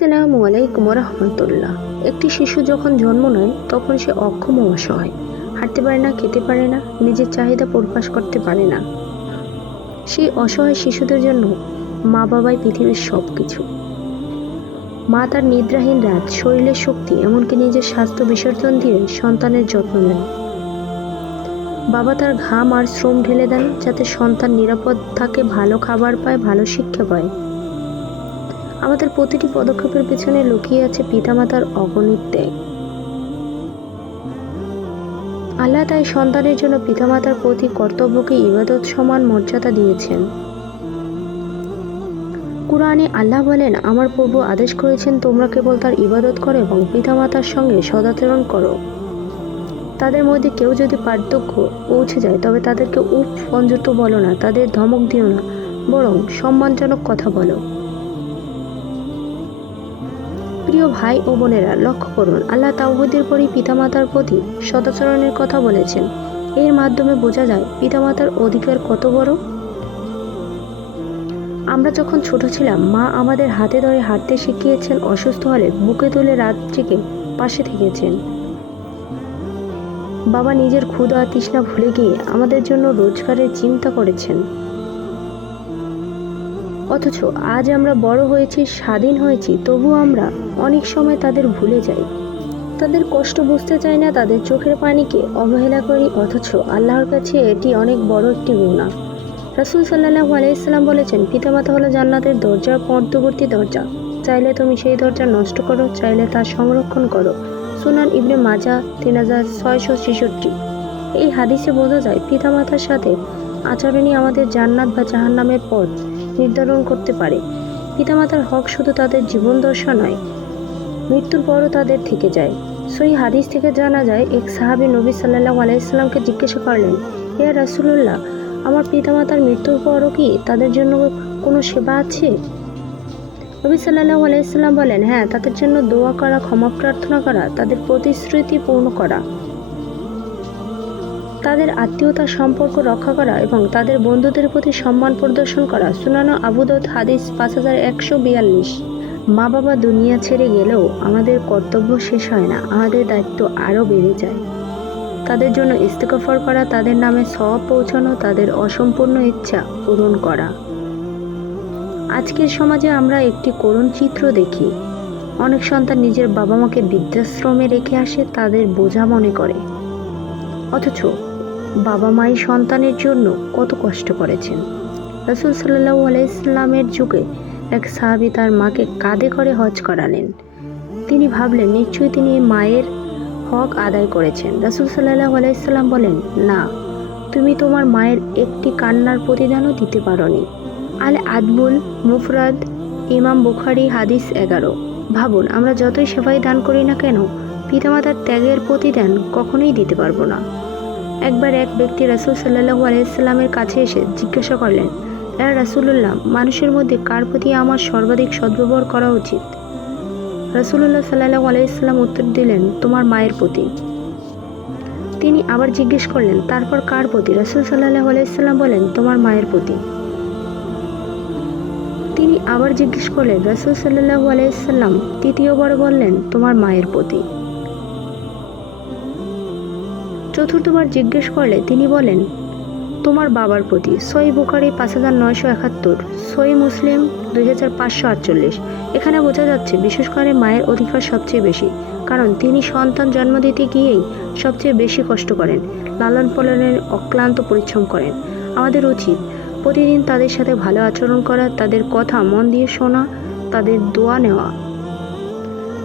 আসসালামু আলাইকুম রহমতুল্লাহ একটি শিশু যখন জন্ম নেয়, তখন সে অক্ষম অসহায়। হাঁটতে পারে না, খেতে পারে না, নিজের চাহিদা প্রকাশ করতে পারে না। সেই অসহায় শিশুদের জন্য মা বাবাই পৃথিবীর সব কিছু মা তার নিদ্রাহীন রাত, শরীরের শক্তি, এমনকি নিজের স্বাস্থ্য বিসর্জন দিয়ে সন্তানের যত্ন নেয়। বাবা তার ঘাম আর শ্রম ঢেলে দেন, যাতে সন্তান নিরাপদ থাকে, ভালো খাবার পায়, ভালো শিক্ষা পায়। আমাদের প্রতিটি পদক্ষেপের পেছনে লুকিয়ে আছে পিতামাতার অগণিত ত্যাগ আল্লাহ তাই সন্তানের জন্য পিতামাতার প্রতি কর্তব্যকে ইবাদত সমান মর্যাদা দিয়েছেন। কুরআনে আল্লাহ বলেন, আমার প্রভু আদেশ করেছেন তোমরা কেবল তার ইবাদত করো এবং পিতামাতার সঙ্গে সদাচরণ করো। তাদের মধ্যে কেউ যদি পার্থক্য পৌঁছে যায়, তবে তাদেরকে উপ পঞ্জত বলো না, তাদের ধমক দিও না, বরং সম্মানজনক কথা বলো। প্রিয় ভাই ও বোনেরা, লক্ষ্য করুন, আল্লাহ তাওহিদের পরই পিতামাতার প্রতি সদাচরণের কথা বলেছেন। এর মাধ্যমে বোঝা যায়, পিতামাতার অধিকার কত বড়? আমরা যখন ছোট ছিলাম, মা আমাদের হাতে ধরে হাঁটতে শিখিয়েছেন, অসুস্থ হলে বুকে তুলে রাত্রিকে পাশে থেকেছেন। বাবা নিজের ক্ষুধা তৃষ্ণা ভুলে গিয়ে আমাদের জন্য রোজগারের চিন্তা করেছেন। অথচ আজ আমরা বড় হয়েছি, স্বাধীন হয়েছি, তবু আমরা অনেক সময় তাদের ভুলে যাই। তাদের কষ্ট বুঝতে চাই না, তাদের চোখের পানিকে অবহেলা করি, অথচ আল্লাহর কাছে এটি অনেক বড় একটি গুণা রাসুল সাল্লাহ আলাইসাল্লাম বলেছেন, পিতামাতা হলো জান্নাতের দরজার মধ্যবর্তী দরজা। চাইলে তুমি সেই দরজা নষ্ট করো, চাইলে তা সংরক্ষণ করো। সুনান ইবনে মাজা তিন হাজার ছয়শো ছেষট্টি। এই হাদিসে বোঝা যায়, পিতামাতার সাথে আচরণই আমাদের জান্নাত বা জাহান্নামের পথ। নির্ধারণ করতে পারে। পিতামাতার হক শুধু তাদের জীবন দশা নয়, মৃত্যুর পরও তাদের থেকে যায়। সই হাদিস থেকে জানা যায়, এক সাহাবি নবী সাল্লাহ আলাইসাল্লামকে জিজ্ঞাসা করলেন, হে রাসুল্লাহ আমার পিতামাতার মৃত্যুর পরও কি তাদের জন্য কোনো সেবা আছে? নবী সাল্লাহ আলাইসাল্লাম বলেন হ্যাঁ তাদের জন্য দোয়া করা, ক্ষমা প্রার্থনা করা, তাদের প্রতিশ্রুতি পূর্ণ করা। তাদের আত্মীয়তার সম্পর্ক রক্ষা করা এবং তাদের বন্ধুদের প্রতি সম্মান প্রদর্শন করা। সুনানো আবুদত হাদিস পাঁচ হাজার একশো বিয়াল্লিশ। মা বাবা দুনিয়া ছেড়ে গেলেও আমাদের কর্তব্য শেষ হয় না, আমাদের দায়িত্ব আরও বেড়ে যায়। তাদের জন্য ইস্তেকফর করা, তাদের নামে সব পৌঁছানো, তাদের অসম্পূর্ণ ইচ্ছা পূরণ করা। আজকের সমাজে আমরা একটি করুণ চিত্র দেখি। অনেক সন্তান নিজের বাবা মাকে বৃদ্ধাশ্রমে রেখে আসে, তাদের বোঝা মনে করে। অথচ বাবা মাই সন্তানের জন্য কত কষ্ট করেছেন। রসুল সাল্লাহ আলাইস্লামের যুগে এক সাহাবি তার মাকে কাঁধে করে হজ করালেন। তিনি ভাবলেন, নিশ্চয়ই তিনি মায়ের হক আদায় করেছেন। রসুল সাল্লাহ আলাইসাল্লাম বলেন, না, তুমি তোমার মায়ের একটি কান্নার প্রতিদানও দিতে পারোনি। আল আদবুল মুফরাদ, ইমাম বুখারি, হাদিস এগারো। ভাবুন, আমরা যতই সেবাই দান করি না কেন, পিতামাতার ত্যাগের প্রতিদান কখনোই দিতে পারব না। একবার এক ব্যক্তি রাসুল সাল্লাহু আলাইসাল্লামের কাছে এসে জিজ্ঞাসা করলেন হ্যাঁ রাসুল্লাহ মানুষের মধ্যে কার প্রতি আমার সর্বাধিক সদ্ব্যবহার করা উচিত? রাসুল্লাহ সাল্লাহ আলাইসাল্লাম উত্তর দিলেন, তোমার মায়ের প্রতি। তিনি আবার জিজ্ঞেস করলেন, তারপর কার প্রতি? রাসুল সাল্লাহ আলাইসাল্লাম বলেন, তোমার মায়ের প্রতি। তিনি আবার জিজ্ঞেস করলেন, রাসুল সাল্লাহ আলাইসাল্লাম তৃতীয়বার বললেন, তোমার মায়ের প্রতি। চতুর্থবার জিজ্ঞেস করলে তিনি বলেন, তোমার বাবার প্রতি সই বুখারি পাঁচ হাজার নয়শো একাত্তর, সই মুসলিম দুই হাজার পাঁচশো আটচল্লিশ। এখানে বোঝা যাচ্ছে বিশেষ করে মায়ের অধিকার সবচেয়ে বেশি, কারণ তিনি সন্তান জন্ম দিতে গিয়েই সবচেয়ে বেশি কষ্ট করেন, লালন পালনের অক্লান্ত পরিশ্রম করেন। আমাদের উচিত প্রতিদিন তাদের সাথে ভালো আচরণ করা, তাদের কথা মন দিয়ে শোনা, তাদের দোয়া নেওয়া।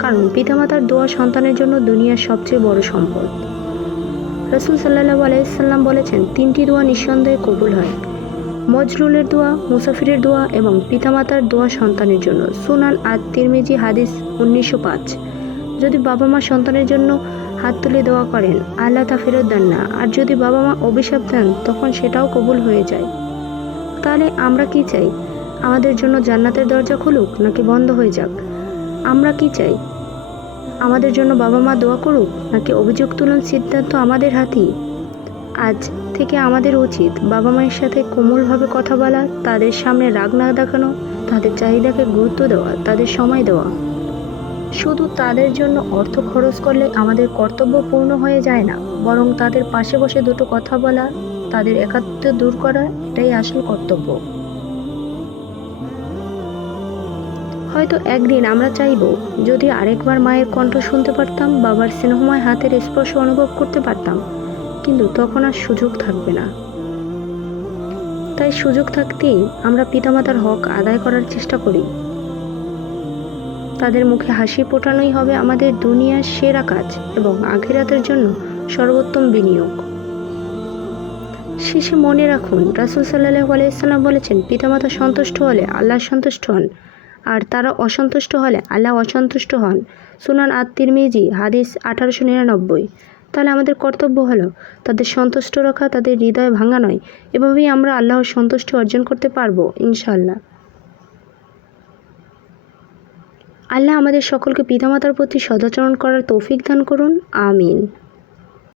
কারণ পিতামাতার দোয়া সন্তানের জন্য দুনিয়ার সবচেয়ে বড় সম্পদ। রসুল সাল্লাহ আলাইসাল্লাম বলেছেন, তিনটি দোয়া নিঃসন্দেহে কবুল হয়। মজরুলের দোয়া, মুসাফিরের দোয়া এবং পিতামাতার দোয়া সন্তানের জন্য। সুনান আর তিরমিজি হাদিস উনিশশো পাঁচ। যদি বাবা মা সন্তানের জন্য হাত তুলে দোয়া করেন, আল্লাহ তা ফেরত দেন না। আর যদি বাবা মা অভিশাপ দেন, তখন সেটাও কবুল হয়ে যায়। তাহলে আমরা কি চাই? আমাদের জন্য জান্নাতের দরজা খুলুক নাকি বন্ধ হয়ে যাক? আমরা কি চাই? আমাদের জন্য বাবা মা দোয়া করুক, নাকি অভিযোগ তুলন সিদ্ধান্ত আমাদের হাতেই? আজ থেকে আমাদের উচিত বাবা মায়ের সাথে কোমলভাবে কথা বলা, তাদের সামনে রাগ না দেখানো, তাদের চাহিদাকে গুরুত্ব দেওয়া, তাদের সময় দেওয়া। শুধু তাদের জন্য অর্থ খরচ করলে আমাদের কর্তব্য পূর্ণ হয়ে যায় না, বরং তাদের পাশে বসে দুটো কথা বলা, তাদের একাত্ম দূর করা, এটাই আসল কর্তব্য। হয়তো একদিন আমরা চাইব যদি আরেকবার মায়ের কণ্ঠ শুনতে পারতাম, বাবার স্নেহময় হাতের স্পর্শ অনুভব করতে পারতাম। কিন্তু তখন আর সুযোগ থাকবে না। তাই সুযোগ থাকতেই আমরা পিতামাতার হক আদায় করার চেষ্টা করি। তাদের মুখে হাসি ফোটানোই হবে আমাদের দুনিয়ার সেরা কাজ এবং আখিরাতের জন্য সর্বোত্তম বিনিয়োগ। শেষে মনে রাখুন, রাসুল সাল্লাহ আলাইসাল্লাম বলেছেন, পিতামাতা সন্তুষ্ট হলে আল্লাহ সন্তুষ্ট হন। আর তারা অসন্তুষ্ট হলে আল্লাহ অসন্তুষ্ট হন। সুনান আত তিরমিজি হাদিস আঠারোশো নিরানব্বই। তাহলে আমাদের কর্তব্য হলো তাদের সন্তুষ্ট রাখা, তাদের হৃদয় ভাঙা নয়। এভাবেই আমরা আল্লাহর সন্তুষ্টি অর্জন করতে পারব ইনশাল্লাহ আল্লাহ আমাদের সকলকে পিতামাতার প্রতি সদাচরণ করার তৌফিক দান করুন। আমিন।